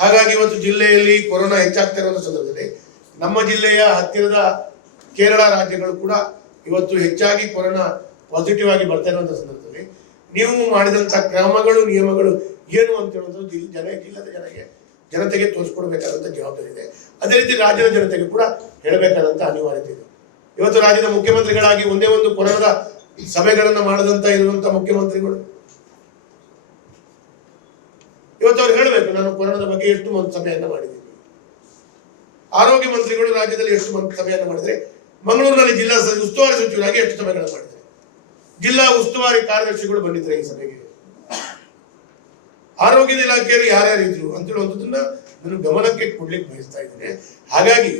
ಹಾಗಾಗಿ ಇವತ್ತು ಜಿಲ್ಲೆಯಲ್ಲಿ ಕೊರೋನಾ ಹೆಚ್ಚಾಗ್ತಿರುವಂಥ ಸಂದರ್ಭದಲ್ಲಿ ನಮ್ಮ ಜಿಲ್ಲೆಯ ಹತ್ತಿರದ ಕೇರಳ ರಾಜ್ಯಗಳು ಕೂಡ ಇವತ್ತು ಹೆಚ್ಚಾಗಿ ಕೊರೋನಾ ಪಾಸಿಟಿವ್ ಆಗಿ ಬರ್ತಾ ಇರುವಂತಹ ಸಂದರ್ಭದಲ್ಲಿ ನೀವು ಮಾಡಿದಂಥ ಕ್ರಮಗಳು, ನಿಯಮಗಳು ಏನು ಅಂತ ಹೇಳೋದು ಜನ, ಜಿಲ್ಲದ ಜನಗೆ ಜನತೆಗೆ ತೋರಿಸ್ಕೊಡ್ಬೇಕಾದಂಥ ಜವಾಬ್ದಾರಿ ಇದೆ. ಅದೇ ರೀತಿ ರಾಜ್ಯದ ಜನತೆಗೆ ಕೂಡ ಹೇಳಬೇಕಾದಂಥ ಅನಿವಾರ್ಯತೆ ಇದೆ. ಇವತ್ತು ರಾಜ್ಯದ ಮುಖ್ಯಮಂತ್ರಿಗಳಾಗಿ ಒಂದೇ ಒಂದು ಕೊರೋನಾದ ಸಭೆಗಳನ್ನು ಮಾಡದಂತ ಇರುವಂತ ಮುಖ್ಯಮಂತ್ರಿಗಳು ಇವತ್ತು ಅವ್ರು ಹೇಳಬೇಕು, ನಾನು ಕೊರೋನಾದ ಬಗ್ಗೆ ಎಷ್ಟು ಒಂದು ಸಭೆಯನ್ನು ಮಾಡಿದ್ದೀನಿ. ಆರೋಗ್ಯ ಮಂತ್ರಿಗಳು ರಾಜ್ಯದಲ್ಲಿ ಎಷ್ಟು ಮಂದಿ ಸಭೆಯನ್ನು ಮಾಡಿದ್ರೆ, ಮಂಗಳೂರಿನಲ್ಲಿ ಜಿಲ್ಲಾ ಉಸ್ತುವಾರಿ ಸಚಿವರಾಗಿ ಎಷ್ಟು ಸಭೆಗಳನ್ನು ಮಾಡಿದ್ದಾರೆ. ಜಿಲ್ಲಾ ಉಸ್ತುವಾರಿ ಕಾರ್ಯದರ್ಶಿಗಳು ಬಂದಿದ್ದಾರೆ ಈ ಸಭೆಗೆ. ಆರೋಗ್ಯದ ಇಲಾಖೆಯಲ್ಲಿ ಯಾರ್ಯಾರು ಇದ್ರು ಅಂತೇಳಿ ಒಂದನ್ನ ನಾನು ಗಮನಕ್ಕೆ ಕೊಡ್ಲಿಕ್ಕೆ ಬಯಸ್ತಾ ಇದ್ದೇನೆ. ಹಾಗಾಗಿ,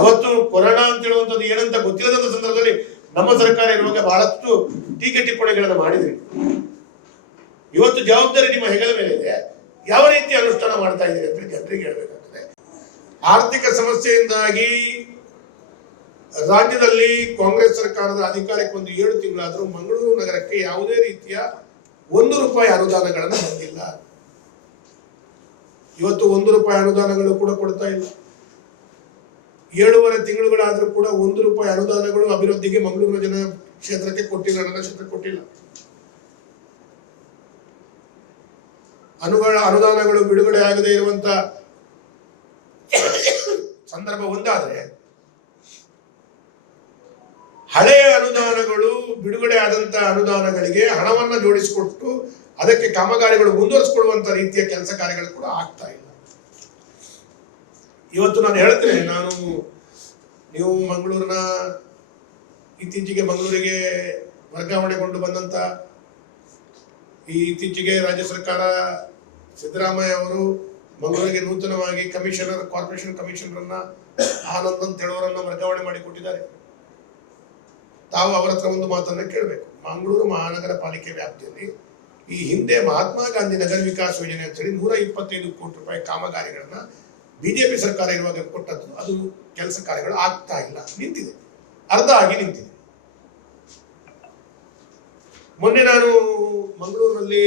ಅವತ್ತು ಕೊರೋನಾ ಅಂತ ಹೇಳುವಂಥದ್ದು ಏನಂತ ಗೊತ್ತಿಲ್ಲದಂತ ಸಂದರ್ಭದಲ್ಲಿ ನಮ್ಮ ಸರ್ಕಾರ ಇರುವಾಗ ಬಹಳಷ್ಟು ಟೀಕೆ ಟಿಪ್ಪಣಿಗಳನ್ನು ಮಾಡಿದ್ರಿ ಇವತ್ತು ಜವಾಬ್ದಾರಿ ನಿಮ್ಮ ಹೆಗಲ ಮೇಲೆ ಇದೆ. ಯಾವ ರೀತಿ ಅನುಷ್ಠಾನ ಮಾಡ್ತಾ ಇದ್ದೀರಿ ಅಂತ ಜನರಿಗೆ ಹೇಳಬೇಕಾಗ್ತದೆ. ಆರ್ಥಿಕ ಸಮಸ್ಯೆಯಿಂದಾಗಿ ರಾಜ್ಯದಲ್ಲಿ ಕಾಂಗ್ರೆಸ್ ಸರ್ಕಾರದ ಅಧಿಕಾರಕ್ಕೆ ಒಂದು ಏಳು ತಿಂಗಳಾದರೂ ಮಂಗಳೂರು ನಗರಕ್ಕೆ ಯಾವುದೇ ರೀತಿಯ ಒಂದು ರೂಪಾಯಿ ಅನುದಾನಗಳನ್ನು ಬಂದಿಲ್ಲ. ಇವತ್ತು ಒಂದು ರೂಪಾಯಿ ಅನುದಾನಗಳು ಕೂಡ ಕೊಡ್ತಾ ಇಲ್ಲ. ಏಳುವರೆ ತಿಂಗಳುಗಳಾದರೂ ಕೂಡ ಒಂದು ರೂಪಾಯಿ ಅನುದಾನಗಳು ಅಭಿವೃದ್ಧಿಗೆ ಮಂಗಳೂರು ಜನ ಕ್ಷೇತ್ರಕ್ಕೆ ಕೊಟ್ಟಿಲ್ಲ ನನ್ನ ಕೊಟ್ಟಿಲ್ಲ. ಅನುಗಳ ಅನುದಾನಗಳು ಬಿಡುಗಡೆ ಆಗದೆ ಇರುವಂತ ಸಂದರ್ಭ ಒಂದಾದ್ರೆ, ಹಳೆಯ ಅನುದಾನಗಳು ಬಿಡುಗಡೆ ಆದಂತ ಅನುದಾನಗಳಿಗೆ ಹಣವನ್ನ ಜೋಡಿಸಿಕೊಟ್ಟು ಅದಕ್ಕೆ ಕಾಮಗಾರಿಗಳು ಮುಂದುವರಿಸಿಕೊಳ್ಳುವಂತ ರೀತಿಯ ಕೆಲಸ ಕಾರ್ಯಗಳು ಕೂಡ ಆಗ್ತಾ ಇಲ್ಲ. ಇವತ್ತು ನಾನು ಹೇಳ್ತೇನೆ, ನಾನು ನೀವು ಮಂಗಳೂರಿನ ಇತ್ತೀಚೆಗೆ ಮಂಗಳೂರಿಗೆ ವರ್ಗಾವಣೆಗೊಂಡು ಬಂದಂತ ಈ ಇತ್ತೀಚೆಗೆ ರಾಜ್ಯ ಸರ್ಕಾರ ಸಿದ್ದರಾಮಯ್ಯ ಅವರು ಮಂಗಳೂರಿಗೆ ನೂತನವಾಗಿ ಕಮಿಷನರ್, ಕಾರ್ಪೊರೇಷನ್ ಕಮಿಷನರ್ ಅನ್ನ ಆನಂದ್ ಅಂತ ಹೇಳೋರನ್ನ ವರ್ಗಾವಣೆ ಮಾಡಿಕೊಟ್ಟಿದ್ದಾರೆ ತಾವು ಅವರ ಹತ್ರ ಒಂದು ಮಾತನ್ನ ಕೇಳಬೇಕು. ಮಂಗಳೂರು ಮಹಾನಗರ ಪಾಲಿಕೆ ವ್ಯಾಪ್ತಿಯಲ್ಲಿ ಈ ಹಿಂದೆ ಮಹಾತ್ಮ ಗಾಂಧಿ ನಗರ ವಿಕಾಸ ಯೋಜನೆ ಅಂತ ಹೇಳಿ ನೂರ ಇಪ್ಪತ್ತೈದು ಕೋಟಿ ರೂಪಾಯಿ ಕಾಮಗಾರಿಗಳನ್ನ ಬಿಜೆಪಿ ಸರ್ಕಾರ ಇರುವಾಗ ಕೊಟ್ಟದ್ದು. ಅದು ಕೆಲಸ ಕಾರ್ಯಗಳು ಆಗ್ತಾ ಇಲ್ಲ. ನಿಂತಿದೆ. ಅರ್ಧ ಆಗಿ ನಿಂತಿದೆ. ಮೊನ್ನೆ ನಾನು ಮಂಗಳೂರಿನಲ್ಲಿ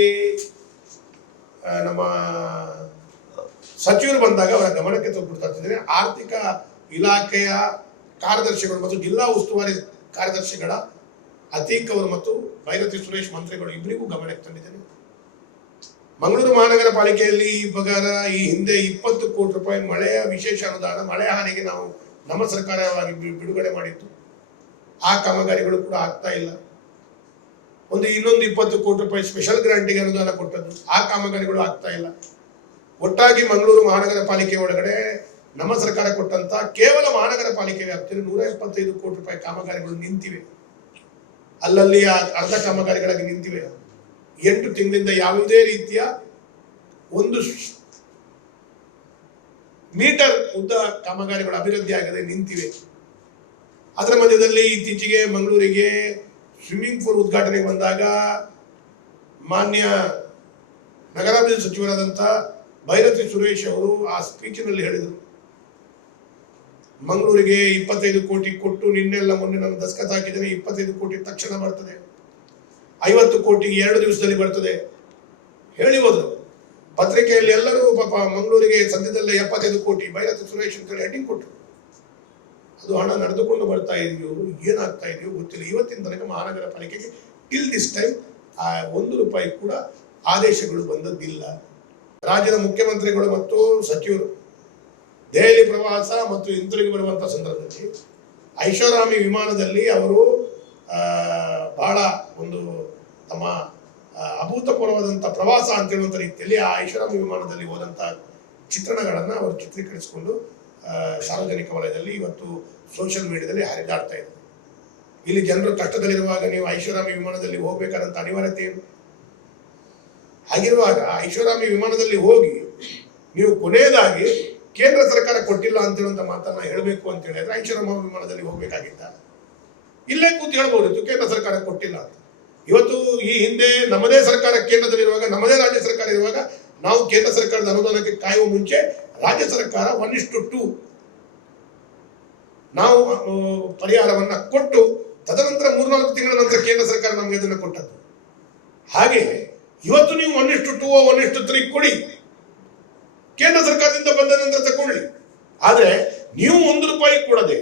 ನಮ್ಮ ಸಚಿವರು ಬಂದಾಗ ಅವರ ಗಮನಕ್ಕೆ ತಂದುಬಿಡ್ತಾ ಇದ್ದೇನೆ. ಆರ್ಥಿಕ ಇಲಾಖೆಯ ಕಾರ್ಯದರ್ಶಿಗಳು ಮತ್ತು ಜಿಲ್ಲಾ ಉಸ್ತುವಾರಿ ಕಾರ್ಯದರ್ಶಿಗಳ ಅತೀಕ್ ಅವರು ಮತ್ತು ಭೈರತಿ ಸುರೇಶ್ ಮಂತ್ರಿಗಳು ಇಬ್ಬರಿಗೂ ಗಮನಕ್ಕೆ ತಂದಿದ್ದೇನೆ. ಮಂಗಳೂರು ಮಹಾನಗರ ಪಾಲಿಕೆಯಲ್ಲಿ ಈ ಪ್ರಕಾರ ಈ ಹಿಂದೆ ಇಪ್ಪತ್ತು ಕೋಟಿ ರೂಪಾಯಿ ಮಳೆಯ ವಿಶೇಷ ಅನುದಾನ, ಮಳೆ ಹಾನಿಗೆ ನಾವು ನಮ್ಮ ಸರ್ಕಾರವಾಗಿ ಬಿಡುಗಡೆ ಮಾಡಿತ್ತು ಆ ಕಾಮಗಾರಿಗಳು ಕೂಡ ಆಗ್ತಾ ಇಲ್ಲ. ಒಂದು ಇನ್ನೊಂದು ಇಪ್ಪತ್ತು ಕೋಟಿ ರೂಪಾಯಿ ಸ್ಪೆಷಲ್ ಗ್ರಾಂಟಿಗೆ ಅನುದಾನ ಕೊಟ್ಟದ್ದು. ಆ ಕಾಮಗಾರಿಗಳು ಆಗ್ತಾ ಇಲ್ಲ. ಒಟ್ಟಾಗಿ ಮಂಗಳೂರು ಮಹಾನಗರ ಪಾಲಿಕೆ ಒಳಗಡೆ ನಮ್ಮ ಸರ್ಕಾರ ಕೊಟ್ಟಂತ ಕೇವಲ ಮಹಾನಗರ ಪಾಲಿಕೆ ವ್ಯಾಪ್ತಿಯಲ್ಲಿ ನೂರ ಇಪ್ಪತ್ತೈದು ಕೋಟಿ ರೂಪಾಯಿ ಕಾಮಗಾರಿಗಳು ನಿಂತಿವೆ. ಅಲ್ಲಲ್ಲಿ ಅರ್ಧ ಕಾಮಗಾರಿಗಳಾಗಿ ನಿಂತಿವೆ. ಎಂಟು ತಿಂಗಳಿಂದ ಯಾವುದೇ ರೀತಿಯ ಒಂದು ಮೀಟರ್ ಉದ್ದ ಕಾಮಗಾರಿಗಳು ಅಭಿವೃದ್ಧಿ ಆಗದೆ ನಿಂತಿವೆ. ಅದರ ಮಧ್ಯದಲ್ಲಿ ಇತ್ತೀಚೆಗೆ ಮಂಗಳೂರಿಗೆ ಸ್ವಿಮ್ಮಿಂಗ್ ಪೂಲ್ ಉದ್ಘಾಟನೆಗೆ ಬಂದಾಗ ಮಾನ್ಯ ನಗರಾಭಿವೃದ್ಧಿ ಸಚಿವರಾದಂಥ ಭೈರತಿ ಸುರೇಶ್ ಅವರು ಆ ಸ್ಪೀಚಿನಲ್ಲಿ ಹೇಳಿದರು. ಮಂಗಳೂರಿಗೆ ಇಪ್ಪತ್ತೈದು ಕೋಟಿ ಕೊಟ್ಟು ನಿನ್ನೆಲ್ಲ ಮೊನ್ನೆ ನಾನು ದಸ್ಕತ್ ಹಾಕಿದ್ದೇನೆ, ಇಪ್ಪತ್ತೈದು ಕೋಟಿ ತಕ್ಷಣ ಬರ್ತದೆ. ಐವತ್ತು ಕೋಟಿ ಎರಡು ದಿವಸದಲ್ಲಿ ಬರ್ತದೆ. ಹೇಳಿ ಹೋದರು. ಪತ್ರಿಕೆಯಲ್ಲಿ ಎಲ್ಲರೂ ಪಾಪ ಮಂಗಳೂರಿಗೆ ಸದ್ಯದಲ್ಲೇ ಎಪ್ಪತ್ತೈದು ಕೋಟಿ ಭೈರತಿ ಸುರೇಶ್ ಅಂತೇಳಿ ಹೆಡ್ಡಿಂಗ್ ಕೊಟ್ಟರು ಅದು ಹಣ ನಡೆದುಕೊಂಡು ಬರ್ತಾ ಇದೆಯೋ, ಏನಾಗ್ತಾ ಇದೆಯೋ ಗೊತ್ತಿಲ್ಲ. ಇವತ್ತಿನ ತನಕ ಮಹಾನಗರ ಪಾಲಿಕೆಗೆ ಟಿಲ್ ದಿಸ್ ಟೈಮ್ ಆ ಒಂದು ರೂಪಾಯಿ ಕೂಡ ಆದೇಶಗಳು ಬಂದದ್ದಿಲ್ಲ. ರಾಜ್ಯದ ಮುಖ್ಯಮಂತ್ರಿಗಳು ಮತ್ತು ಸಚಿವರು, ದೆಹಲಿ ಪ್ರವಾಸ ಮತ್ತು ಹಿಂತಿರುಗಿ ಬರುವಂಥ ಸಂದರ್ಭದಲ್ಲಿ ಐಷಾರಾಮಿ ವಿಮಾನದಲ್ಲಿ ಅವರು ಬಹಳ ಒಂದು ತಮ್ಮ ಅಭೂತಪೂರ್ವವಾದಂಥ ಪ್ರವಾಸ ಅಂತ ಹೇಳುವಂತ ರೀತಿಯಲ್ಲಿ ಆ ಐಷಾರಾಮಿ ವಿಮಾನದಲ್ಲಿ ಹೋದಂಥ ಚಿತ್ರಣಗಳನ್ನು ಅವರು ಚಿತ್ರೀಕರಿಸಿಕೊಂಡು ಸಾರ್ವಜನಿಕ ವಲಯದಲ್ಲಿ ಇವತ್ತು ಸೋಷಿಯಲ್ ಮೀಡಿಯಾದಲ್ಲಿ ಹರಿದಾಡ್ತಾ ಇದೆ ಇಲ್ಲಿ ಜನರು ಕಷ್ಟದಲ್ಲಿರುವಾಗ ನೀವು ಐಷಾರಾಮಿ ವಿಮಾನದಲ್ಲಿ ಹೋಗ್ಬೇಕಾದಂತ ಅನಿವಾರ್ಯತೆ ಏನು? ಹಾಗಿರುವಾಗ ಐಷಾರಾಮಿ ವಿಮಾನದಲ್ಲಿ ಹೋಗಿ ನೀವು ಕೊನೆಯದಾಗಿ ಕೇಂದ್ರ ಸರ್ಕಾರ ಕೊಟ್ಟಿಲ್ಲ ಅಂತ ಹೇಳುವಂತ ಮಾತನ್ನ ಹೇಳಬೇಕು ಅಂತ ಹೇಳಿದ್ರೆ ಐಷಾರಾಮ ವಿಮಾನದಲ್ಲಿ ಹೋಗ್ಬೇಕಾಗಿತ್ತ. ಇಲ್ಲೇ ಕೂತು ಹೇಳ್ಬೋದಿತ್ತು, ಕೇಂದ್ರ ಸರ್ಕಾರ ಕೊಟ್ಟಿಲ್ಲ ಅಂತ. ಇವತ್ತು ಈ ಹಿಂದೆ ನಮ್ಮದೇ ಸರ್ಕಾರ ಕೇಂದ್ರದಲ್ಲಿರುವಾಗ, ನಮ್ಮದೇ ರಾಜ್ಯ ಸರ್ಕಾರ ಇರುವಾಗ ನಾವು ಕೇಂದ್ರ ಸರ್ಕಾರದ ಅನುದಾನಕ್ಕೆ ಕಾಯುವ ಮುಂಚೆ ರಾಜ್ಯ ಸರ್ಕಾರ ಒನ್ ಇಷ್ಟು ಟು ನಾವು ಪರಿಹಾರವನ್ನು ಕೊಟ್ಟು ತದನಂತರ ಮೂರ್ನಾಲ್ಕು ತಿಂಗಳ ನಂತರ ಕೇಂದ್ರ ಸರ್ಕಾರ ನಮಗೆ ಅದನ್ನು ಕೊಟ್ಟದ್ದು. ಹಾಗೆ ಇವತ್ತು ನೀವು ಒನ್ ಇಷ್ಟು ಟೂ ಒನ್ ಇಷ್ಟು ತ್ರೀ ಕೊಡಿ. ಕೇಂದ್ರ ಸರ್ಕಾರದಿಂದ ಬಂದ ನಂತರ ತಗೊಳ್ಳಿ. ಆದ್ರೆ ನೀವು ಒಂದು ರೂಪಾಯಿ ಕೊಡದೆ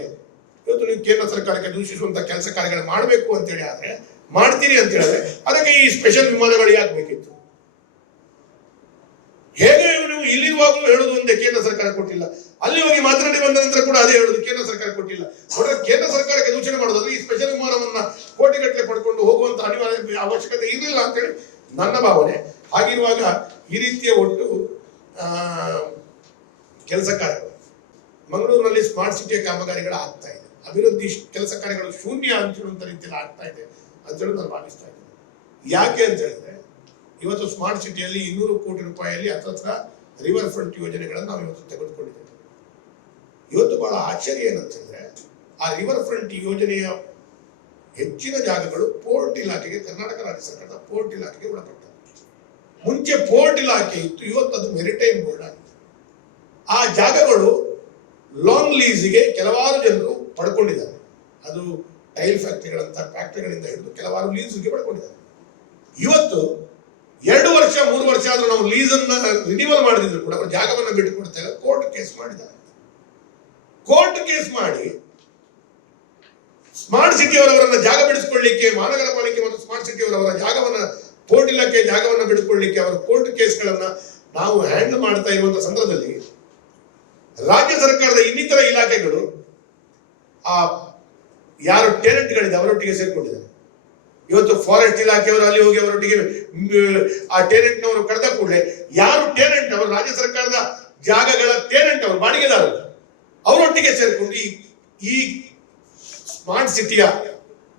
ಇವತ್ತು ನೀವು ಕೇಂದ್ರ ಸರ್ಕಾರಕ್ಕೆ ದೂಷಿಸುವಂತ ಕೆಲಸ ಕಾರ್ಯಗಳು ಮಾಡಬೇಕು ಅಂತೇಳಿ ಆದ್ರೆ ಮಾಡ್ತೀರಿ ಅಂತ ಹೇಳಿದ್ರೆ ಅದಕ್ಕೆ ಈ ಸ್ಪೆಷಲ್ ವಿಮಾನಗಳು ಯಾಕೆ ಬೇಕಿತ್ತು ಹೇಗೆ ಇಲ್ಲಿರುವಾಗಲೂ ಹೇಳುದು ಒಂದೇ, ಕೇಂದ್ರ ಸರ್ಕಾರ ಕೊಟ್ಟಿಲ್ಲ. ಅಲ್ಲಿ ಹೋಗಿ ಮಾತನಾಡಿ ಬಂದ ನಂತರ ಕೂಡ ಅದೇ ಹೇಳುದು, ಕೇಂದ್ರ ಸರ್ಕಾರ ಕೊಟ್ಟಿಲ್ಲ. ಕೇಂದ್ರ ಸರ್ಕಾರಕ್ಕೆ ದೂಷಣೆ ಮಾಡೋದಾದ್ರೆ ಈ ಸ್ಪೆಷಲ್ ವಿಮಾನವನ್ನ ಕೋಟಿಗಟ್ಟಲೆ ಪಡ್ಕೊಂಡು ಹೋಗುವಂತ ಅನಿವಾರ್ಯ ಅವಶ್ಯಕತೆ ಇರಲಿಲ್ಲ ಅಂತೇಳಿ ನನ್ನ ಭಾವನೆ. ಹಾಗಿರುವಾಗ ಈ ರೀತಿಯ ಒಟ್ಟು ಕೆಲಸ ಕಾರ್ಯಗಳು. ಮಂಗಳೂರಿನಲ್ಲಿ ಸ್ಮಾರ್ಟ್ ಸಿಟಿಯ ಕಾಮಗಾರಿಗಳು ಆಗ್ತಾ ಇದೆ. ಅಭಿವೃದ್ಧಿ ಕೆಲಸ ಕಾರ್ಯಗಳು ಶೂನ್ಯ ಅಂತ ಹೇಳುವಂತ ರೀತಿಯಲ್ಲಿ ಆಗ್ತಾ ಇದೆ ಅಂತ ಹೇಳಿ ನಾನು ಭಾವಿಸ್ತಾ ಇದ್ದೇನೆ. ಯಾಕೆ ಅಂತ ಹೇಳಿದ್ರೆ, ಇವತ್ತು ಸ್ಮಾರ್ಟ್ ಸಿಟಿಯಲ್ಲಿ ಇನ್ನೂರು ಕೋಟಿ ರೂಪಾಯಿಯಲ್ಲಿ ಹತ್ತತ್ರ ರಿವರ್ ಫ್ರಂಟ್ ಯೋಜನೆಗಳನ್ನು ನಾವು ಇವತ್ತು ತೆಗೆದುಕೊಂಡಿದ್ದೇವೆ. ಇವತ್ತು ಬಹಳ ಆಶ್ಚರ್ಯ ಏನಂತಂದ್ರೆ, ಆ ರಿವರ್ ಫ್ರಂಟ್ ಯೋಜನೆಯ ಹೆಚ್ಚಿನ ಜಾಗಗಳು ಪೋರ್ಟ್ ಇಲಾಖೆಗೆ, ಕರ್ನಾಟಕ ರಾಜ್ಯ ಸರ್ಕಾರದ ಪೋರ್ಟ್ ಇಲಾಖೆಗೆ ಒಳಪಟ್ಟವು. ಮುಂಚೆ ಪೋರ್ಟ್ ಇಲಾಖೆ ಇತ್ತು, ಇವತ್ತು ಅದು ಮೆರಿಟೈಮ್ ಬೋರ್ಡ್ ಆಗಿದೆ. ಆ ಜಾಗಗಳು ಲಾಂಗ್ ಲೀಸ್ಗೆ ಕೆಲವಾರು ಜನರು ಪಡ್ಕೊಂಡಿದ್ದಾರೆ. ಅದು ಟೈಲ್ ಫ್ಯಾಕ್ಟರಿಗಳಂತ ಫ್ಯಾಕ್ಟ್ರಿಗಳಿಂದ ಹಿಡಿದು ಕೆಲವಾರು ಲೀಸ್ಗೆ ಪಡ್ಕೊಂಡಿದ್ದಾರೆ. ಇವತ್ತು ವರ್ಷ ನಾವು ಲೀಸ್ ಅನ್ನ ರಿನಿವಲ್ ಮಾಡಿದ್ರು ಕೂಡ ಅವರು ಜಾಗವನ್ನು ಬಿಟ್ಟು ಕೋರ್ಟ್ ಕೇಸ್ ಮಾಡಿದ್ದಾರೆ. ಕೋರ್ಟ್ ಕೇಸ್ ಮಾಡಿ ಸ್ಮಾರ್ಟ್ ಸಿಟಿ ಅವರವರನ್ನ ಜಾಗ ಬಿಡಿಸ್ಕೊಳ್ಳಿಕ್ಕೆ, ಮಹಾನಗರ ಪಾಲಿಕೆ ಮತ್ತು ಸ್ಮಾರ್ಟ್ ಸಿಟಿ ಅವರವರ ಜಾಗವನ್ನ, ಕೋರ್ಟ್ ಇಲಾಖೆ ಜಾಗವನ್ನ ಬಿಡಿಸ್ಕೊಳ್ಳಿಕ್ಕೆ ಅವರ ಕೋರ್ಟ್ ಕೇಸ್ಗಳನ್ನ ನಾವು ಹ್ಯಾಂಡಲ್ ಮಾಡ್ತಾ ಇರುವಂತ ಸಂದರ್ಭದಲ್ಲಿ ರಾಜ್ಯ ಸರ್ಕಾರದ ಇನ್ನಿತರ ಇಲಾಖೆಗಳು ಆ ಯಾರು ಟ್ಯಾಲೆಂಟ್ಗಳಿದೆ ಅವರೊಟ್ಟಿಗೆ ಸೇರ್ಕೊಂಡಿದ್ದಾರೆ. ಇವತ್ತು ಫಾರೆಸ್ಟ್ ಇಲಾಖೆಯವರು ಅಲ್ಲಿ ಹೋಗಿ ಅವರೊಟ್ಟಿಗೆ ಆ ಟೆನೆಂಟ್ನವರು ಕರೆದ ಕೂಡಲೇ ಯಾರು ಟೇನೆಂಟ್ ಅವರು ರಾಜ್ಯ ಸರ್ಕಾರದ ಜಾಗಗಳ ಟೇನೆಂಟ್ ಅವರು, ಬಾಡಿಗೆದಾರರು. ಅವರೊಟ್ಟಿಗೆ ಸೇರಿಕೊಂಡು ಈ ಈ ಸ್ಮಾರ್ಟ್ ಸಿಟಿಯ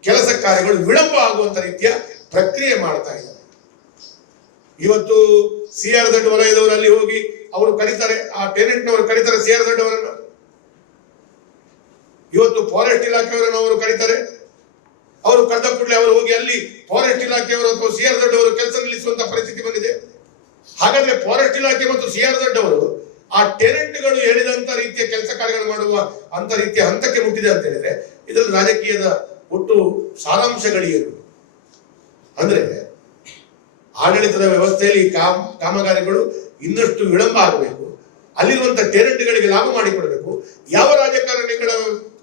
ಕೆಲಸ ಕಾರ್ಯಗಳು ವಿಳಂಬ ಆಗುವಂತ ರೀತಿಯ ಪ್ರಕ್ರಿಯೆ ಮಾಡ್ತಾ ಇದ್ದಾರೆ. ಇವತ್ತು ಸಿ ಆರ್ ದಡ್ ವಲಯದವರು ಅಲ್ಲಿ ಹೋಗಿ ಅವರು ಕರೀತಾರೆ, ಆ ಟೆನೆಂಟ್ನವರು ಕರೀತಾರೆ ಸಿ ಆರ್ ದಡ್ ಅವರನ್ನು. ಇವತ್ತು ಫಾರೆಸ್ಟ್ ಇಲಾಖೆಯವರನ್ನು ಅವರು ಕರೀತಾರೆ ಅವರು ಕರೆದ ಕೂಡಲೇ ಅವರು ಹೋಗಿ ಅಲ್ಲಿ ಫಾರೆಸ್ಟ್ ಇಲಾಖೆಯವರು ಅಥವಾ ಸಿ ಆರ್ ದಡ್ ಅವರು ಕೆಲಸ ನಿಲ್ಲಿಸುವಂತ ಪರಿಸ್ಥಿತಿ ಬಂದಿದೆ. ಹಾಗಾದ್ರೆ ಫಾರೆಸ್ಟ್ ಇಲಾಖೆ ಮತ್ತು ಸಿ ಆರ್ ದಡ್ ಅವರು ಆ ಟೆನೆಂಟ್ಗಳು ಹೇಳಿದಂತ ರೀತಿಯ ಕೆಲಸ ಕಾರ್ಯಗಳು ಮಾಡುವ ಅಂತ ರೀತಿಯ ಹಂತಕ್ಕೆ ಮುಟ್ಟಿದೆ ಅಂತ ಹೇಳಿದ್ರೆ, ಇದರಲ್ಲಿ ರಾಜಕೀಯದ ಒಟ್ಟು ಸಾರಾಂಶಗಳೇನು? ಅಂದ್ರೆ ಆಡಳಿತದ ವ್ಯವಸ್ಥೆಯಲ್ಲಿ ಕಾಮ್, ಕಾಮಗಾರಿಗಳು ಇನ್ನಷ್ಟು ವಿಳಂಬ ಆಗಬೇಕು. ಅಲ್ಲಿರುವಂತ ಟೆನೆಂಟ್ಗಳಿಗೆ ಲಾಭ ಮಾಡಿಕೊಡಬೇಕು. ಯಾವ ರಾಜಕಾರಣಿಗಳ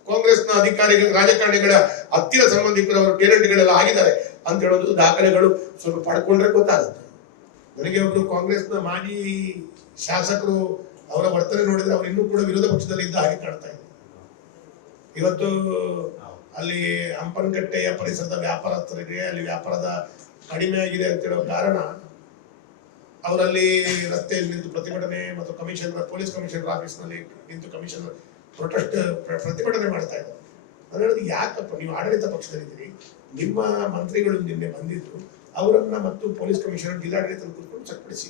ಕಾಂಗ್ರೆಸ್ನ ಅಧಿಕಾರಿಗಳ ರಾಜಕಾರಣಿಗಳ ಹತ್ತಿರ ಸಂಬಂಧಿಕರು ಅವರು ಟೆನೆಂಟ್ಗಳೆಲ್ಲ ಆಗಿದ್ದಾರೆ ಅಂತ ಹೇಳೋದು ದಾಖಲೆಗಳು ಸ್ವಲ್ಪ ಪಡ್ಕೊಂಡ್ರೆ ಗೊತ್ತಾಗುತ್ತೆ. ನನಗೆ ಒಬ್ರು ಕಾಂಗ್ರೆಸ್ನ ಮಾಜಿ ಶಾಸಕರು ಅವರ ವರ್ತನೆ ನೋಡಿದ್ರೆ ಅವರು ಇನ್ನೂ ಕೂಡ ವಿರೋಧ ಪಕ್ಷದಲ್ಲಿ ಇದ್ದ ಹಾಗೆ ಕಾಣ್ತಾ ಇದೆ. ಇವತ್ತು ಅಲ್ಲಿ ಹಂಪನಕಟ್ಟೆಯ ಪರಿಸರದ ವ್ಯಾಪಾರಸ್ಥರಿಗೆ ಅಲ್ಲಿ ವ್ಯಾಪಾರದ ಕಡಿಮೆ ಆಗಿದೆ ಅಂತ ಹೇಳೋ ಕಾರಣ ಅವರಲ್ಲಿ ರಸ್ತೆಯಲ್ಲಿ ನಿಂತು ಪ್ರತಿಭಟನೆ ಮತ್ತು ಕಮಿಷನರ್, ಪೊಲೀಸ್ ಕಮಿಷನರ್ ಆಫೀಸ್ನಲ್ಲಿ ನಿಂತು ಕಮಿಷನರ್ ಪ್ರೊಟೆಸ್ಟ್ ಪ್ರತಿಭಟನೆ ಮಾಡ್ತಾ ಇದ್ದಾರೆ. ಅದರಲ್ಲಿ ಯಾಕಪ್ಪ, ನೀವು ಆಡಳಿತ ಪಕ್ಷದಲ್ಲಿದ್ದೀರಿ, ನಿಮ್ಮ ಮಂತ್ರಿಗಳು ನಿನ್ನೆ ಬಂದಿದ್ರು, ಅವರನ್ನ ಮತ್ತು ಪೊಲೀಸ್ ಕಮಿಷನರ್ ಜಿಲ್ಲಾಡಳಿತ ಕೂತ್ಕೊಂಡು ಚರ್ಪಡಿಸಿ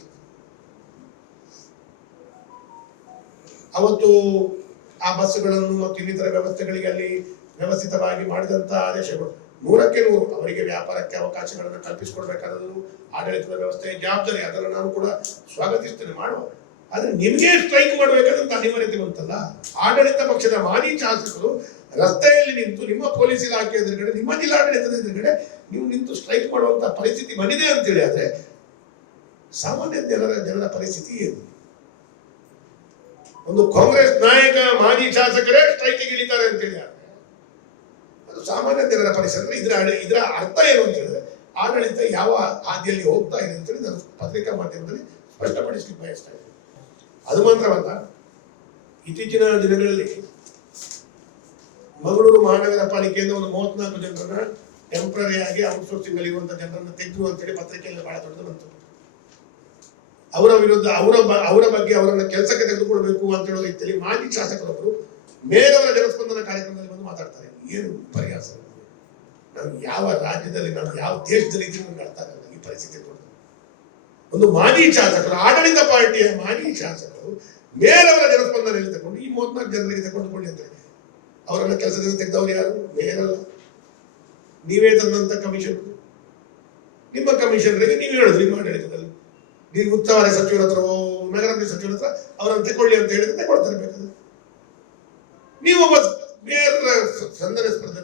ಅವತ್ತು ಆ ಬಸ್ಸುಗಳನ್ನು ಮತ್ತು ಇನ್ನಿತರ ವ್ಯವಸ್ಥೆಗಳಿಗೆ ಅಲ್ಲಿ ವ್ಯವಸ್ಥಿತವಾಗಿ ಮಾಡಿದಂತ ಆದೇಶಗಳು, ನೂರಕ್ಕೆ ನೂರು ಅವರಿಗೆ ವ್ಯಾಪಾರಕ್ಕೆ ಅವಕಾಶಗಳನ್ನು ಕಲ್ಪಿಸಿಕೊಡ್ಬೇಕಾದದ್ದು ಆಡಳಿತದ ವ್ಯವಸ್ಥೆ ಜವಾಬ್ದಾರಿ, ಅದನ್ನು ನಾನು ಕೂಡ ಸ್ವಾಗತಿಸ್ತೇನೆ. ಮಾಡುವ ಆದ್ರೆ ನಿಮಗೆ ಸ್ಟ್ರೈಕ್ ಮಾಡಬೇಕಾದಂತ ಅನಿವಾರ್ಯತೆ ಬಂತಲ್ಲ ಆಡಳಿತ ಪಕ್ಷದ ಮಾಜಿ ಶಾಸಕರು ರಸ್ತೆಯಲ್ಲಿ ನಿಂತು ನಿಮ್ಮ ಪೊಲೀಸ್ ಇಲಾಖೆ ಎದುರುಗಡೆ, ನಿಮ್ಮ ಜಿಲ್ಲಾಡಳಿತದ ಎದುರುಗಡೆ ನೀವು ನಿಂತು ಸ್ಟ್ರೈಕ್ ಮಾಡುವಂತ ಪರಿಸ್ಥಿತಿ ಬಂದಿದೆ ಅಂತೇಳಿ ಆದ್ರೆ ಸಾಮಾನ್ಯ ಜನರ ಜನರ ಪರಿಸ್ಥಿತಿ ಏನು? ಒಂದು ಕಾಂಗ್ರೆಸ್ ನಾಯಕ, ಮಾಜಿ ಶಾಸಕರೇ ಸ್ಟ್ರೈಕಿಗೆ ಇಳಿತಾರೆ ಅಂತೇಳಿ ಅದು ಸಾಮಾನ್ಯ ಜನರ ಪರಿಸ್ಥಿತಿ ಇದರ ಇದರ ಅರ್ಥ ಏನು ಅಂತ ಹೇಳಿದ್ರೆ ಆಡಳಿತ ಯಾವ ಹಾದಿಯಲ್ಲಿ ಹೋಗ್ತಾ ಇದೆ ಅಂತೇಳಿ ನಾನು ಪತ್ರಿಕಾ ಮಾಧ್ಯಮದಲ್ಲಿ ಸ್ಪಷ್ಟಪಡಿಸಲಿಕ್ಕೆ ಬಯಸ್ತಾ ಇದ್ದೀನಿ. ಅದು ಮಾತ್ರವಲ್ಲ, ಇತ್ತೀಚಿನ ದಿನಗಳಲ್ಲಿ ಮಂಗಳೂರು ಮಹಾನಗರ ಪಾಲಿಕೆಯಿಂದ ಒಂದು ಮೂವತ್ನಾಲ್ಕು ಜನರನ್ನ ಟೆಂಪ್ರರಿ ಆಗಿ ಔಟ್ಸೋರ್ಸಿಂಗ್ ಅಲ್ಲಿ ಇರುವಂತಹ ಜನರನ್ನ ತೆಗೆದು ಅಂತೇಳಿ ಪತ್ರಿಕೆಯಲ್ಲಿ ಬಹಳ ದೊಡ್ಡದು ಬಂತು. ಅವರ ವಿರುದ್ಧ, ಅವರ ಅವರ ಬಗ್ಗೆ ಅವರನ್ನ ಕೆಲಸಕ್ಕೆ ತೆಗೆದುಕೊಳ್ಬೇಕು ಅಂತ ಹೇಳೋ ರೀತಿಯಲ್ಲಿ ಮಾಜಿ ಶಾಸಕರೊಬ್ಬರು ಮೇಲವರ ಜನಸ್ಪಂದನ ಕಾರ್ಯಕ್ರಮದಲ್ಲಿ ಬಂದು ಮಾತಾಡ್ತಾರೆ. ಏನು ಪ್ರಯಾಸ ನಾನು ಯಾವ ರಾಜ್ಯದಲ್ಲಿ ನಾನು ಯಾವ ದೇಶದಲ್ಲಿ ಇದ್ದೀವಿ ನಮ್ಗೆ ಅರ್ಥ ಆಗಲ್ಲ ಈ ಪರಿಸ್ಥಿತಿ ಒಂದು ಮಾಜಿ ಶಾಸಕರು, ಆಡಳಿತ ಪಾರ್ಟಿಯ ಮಾಜಿ ಶಾಸಕರು ಮೇಲವರ ಜನಸ್ಪಂದನೆಯಲ್ಲಿ ತಗೊಂಡು ಈ ಮೂವತ್ನಾಲ್ಕು ಜನರಿಗೆ ತಗೊಂಡುಕೊಳ್ಳಿ ಅಂತ ಅವರನ್ನ ಕೆಲಸದಿಂದ ತೆಗೆದವರು ಯಾರು? ಮೇಲಲ್ಲ. ನೀವೇ ತಂದಂತ ಕಮಿಷನ್ ನಿಮ್ಮ ಕಮಿಷನರಿಗೆ ನೀವು ಹೇಳುದು, ನಿಮ್ಮ ಆಡಳಿತದಲ್ಲಿ. ನೀವು ಉತ್ತರ ಸಚಿವರ ಹತ್ರ ನಗರಾಭಿವೃದ್ಧಿ ಸಚಿವರ ಹತ್ರ ಅವರನ್ನು ತಗೊಳ್ಳಿ ಅಂತ ಹೇಳಿದ್ರೆ ತಗೊಳ್ತಾರೆ ಬೇಕಾದ್ರೆ. ನೀವು ಒಬ್ಬ ಮೇಯರ್ ಸ್ಪಂದನೆ ಸ್ಪರ್ಧೆ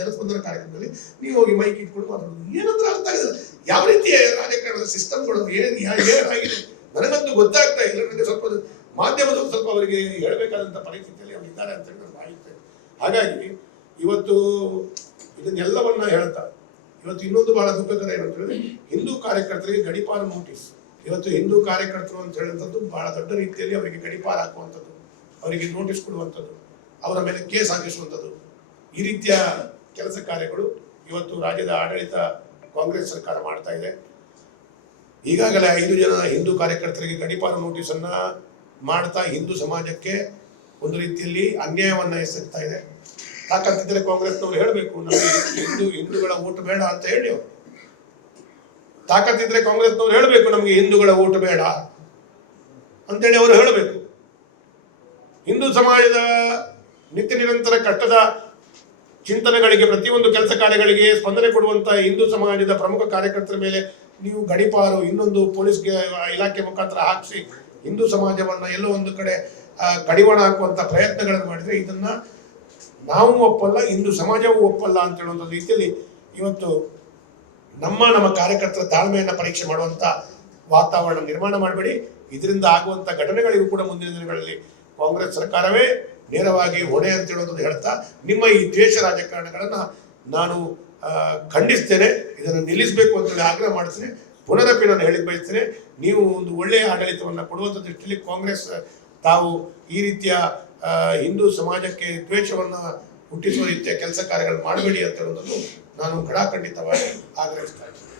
ಜನಸ್ಪಂದನ ಕಾರ್ಯಕ್ರಮದಲ್ಲಿ ನೀವು ಹೋಗಿ ಮೈಕ್ ಇಟ್ಕೊಂಡು ಮಾತಾಡೋದು. ಏನಂದ್ರೆ ಅರ್ಥ ಆಗಿದೆ. ಯಾವ ರೀತಿಯ ರಾಜಕಾರಣದ ಸಿಸ್ಟಮ್ಗಳು ಏನು ಏನಾಗಿದೆ? ನನಗಂತೂ ಗೊತ್ತಾಗ್ತಾ ಇಲ್ಲ. ನನಗೆ ಸ್ವಲ್ಪ ಮಾಧ್ಯಮದ ಸ್ವಲ್ಪ ಅವರಿಗೆ ಹೇಳಬೇಕಾದಂಥ ಪರಿಸ್ಥಿತಿಯಲ್ಲಿ ಅವ್ರು ಇದ್ದಾರೆ ಅಂತ ಹೇಳಿ ನಾನು ಭಾವಿಸ್ತೇನೆ ಹಾಗಾಗಿ ಇವತ್ತು ಇದನ್ನೆಲ್ಲವನ್ನ ಹೇಳ್ತಾ, ಇವತ್ತು ಇನ್ನೊಂದು ಬಹಳ ದುಃಖಕರ ಏನು ಅಂತ ಹೇಳಿದ್ರೆ, ಹಿಂದೂ ಕಾರ್ಯಕರ್ತರಿಗೆ ಗಡಿಪಾರ ನೋಟಿಸ್ ಇವತ್ತು ಹಿಂದೂ ಕಾರ್ಯಕರ್ತರು ಅಂತ ಹೇಳುವಂಥದ್ದು ಬಹಳ ದೊಡ್ಡ ರೀತಿಯಲ್ಲಿ ಅವರಿಗೆ ಗಡಿಪಾರ ಹಾಕುವಂಥದ್ದು, ಅವರಿಗೆ ನೋಟಿಸ್ ಕೊಡುವಂಥದ್ದು, ಅವರ ಮೇಲೆ ಕೇಸ್ ಹಾಕಿಸುವಂಥದ್ದು. ಈ ರೀತಿಯ ಕೆಲಸ ಕಾರ್ಯಗಳು ಇವತ್ತು ರಾಜ್ಯದ ಆಡಳಿತ ಕಾಂಗ್ರೆಸ್ ಸರ್ಕಾರ ಮಾಡ್ತಾ ಇದೆ. ಈಗಾಗಲೇ ಐದು ಜನ ಹಿಂದೂ ಕಾರ್ಯಕರ್ತರಿಗೆ ಗಡಿಪಾರ ನೋಟಿಸ್ ಅನ್ನ ಮಾಡ್ತಾ ಹಿಂದೂ ಸಮಾಜಕ್ಕೆ ಒಂದು ರೀತಿಯಲ್ಲಿ ಅನ್ಯಾಯವನ್ನ ಎಸಗ್ತಾ ಇದೆ. ಯಾಕಂತಿದ್ರೆ ಕಾಂಗ್ರೆಸ್ನವ್ರು ಹೇಳಬೇಕು, ನಮಗೆ ಹಿಂದೂ ಹಿಂದೂಗಳ ಓಟ್ ಬೇಡ ಅಂತ ಹೇಳಿ ಅವರು. ತಾಕತ್ತಿದ್ರೆ ಕಾಂಗ್ರೆಸ್ನವ್ರು ಹೇಳಬೇಕು, ನಮಗೆ ಹಿಂದೂಗಳ ಓಟ್ ಬೇಡ ಅಂತೇಳಿ ಅವರು ಹೇಳಬೇಕು. ಹಿಂದೂ ಸಮಾಜದ ನಿತ್ಯ ನಿರಂತರ ಕಟ್ಟದ ಚಿಂತನೆಗಳಿಗೆ, ಪ್ರತಿಯೊಂದು ಕೆಲಸ ಕಾರ್ಯಗಳಿಗೆ ಸ್ಪಂದನೆ ಕೊಡುವಂತಹ ಹಿಂದೂ ಸಮಾಜದ ಪ್ರಮುಖ ಕಾರ್ಯಕರ್ತರ ಮೇಲೆ ನೀವು ಗಡಿಪಾರು ಇನ್ನೊಂದು ಪೊಲೀಸ್ಗೆ ಇಲಾಖೆ ಮುಖಾಂತರ ಹಾಕಿಸಿ ಹಿಂದೂ ಸಮಾಜವನ್ನು ಎಲ್ಲೋ ಒಂದು ಕಡೆ ಕಡಿವಾಣ ಹಾಕುವಂಥ ಪ್ರಯತ್ನಗಳನ್ನು ಮಾಡಿದರೆ ಇದನ್ನು ನಾವು ಒಪ್ಪಲ್ಲ, ಹಿಂದೂ ಸಮಾಜವೂ ಒಪ್ಪಲ್ಲ ಅಂತ ಹೇಳುವಂಥ ರೀತಿಯಲ್ಲಿ ಇವತ್ತು ನಮ್ಮ ನಮ್ಮ ಕಾರ್ಯಕರ್ತರ ತಾಳ್ಮೆಯನ್ನು ಪರೀಕ್ಷೆ ಮಾಡುವಂಥ ವಾತಾವರಣ ನಿರ್ಮಾಣ ಮಾಡಬೇಡಿ. ಇದರಿಂದ ಆಗುವಂಥ ಘಟನೆಗಳಿಗೂ ಕೂಡ ಮುಂದಿನ ದಿನಗಳಲ್ಲಿ ಕಾಂಗ್ರೆಸ್ ಸರ್ಕಾರವೇ ನೇರವಾಗಿ ಹೊಣೆ ಅಂತ ಹೇಳೋದನ್ನು ಹೇಳ್ತಾ, ನಿಮ್ಮ ಈ ದ್ವೇಷ ರಾಜಕಾರಣಗಳನ್ನು ನಾನು ಖಂಡಿಸ್ತೇನೆ, ಇದನ್ನು ನಿಲ್ಲಿಸಬೇಕು ಅಂತೇಳಿ ಆಗ್ರಹ ಮಾಡಿಸ್ತೇನೆ. ಪುನರಪಿ ನಾನು ಹೇಳಿಕ್ ಬಯಸ್ತೇನೆ, ನೀವು ಒಂದು ಒಳ್ಳೆಯ ಆಡಳಿತವನ್ನು ಕೊಡುವಂಥ ದೃಷ್ಟಿಯಲ್ಲಿ ಕಾಂಗ್ರೆಸ್, ತಾವು ಈ ರೀತಿಯ ಹಿಂದೂ ಸಮಾಜಕ್ಕೆ ದ್ವೇಷವನ್ನು ಹುಟ್ಟಿಸುವ ರೀತಿಯ ಕೆಲಸ ಕಾರ್ಯಗಳು ಮಾಡಬೇಡಿ ಅಂತ ಹೇಳೋದನ್ನು ನಾನು ಖಡಾಖಂಡಿತವಾಗಿ ಆಗ್ರಹಿಸ್ತಾ ಇದ್ದೇನೆ.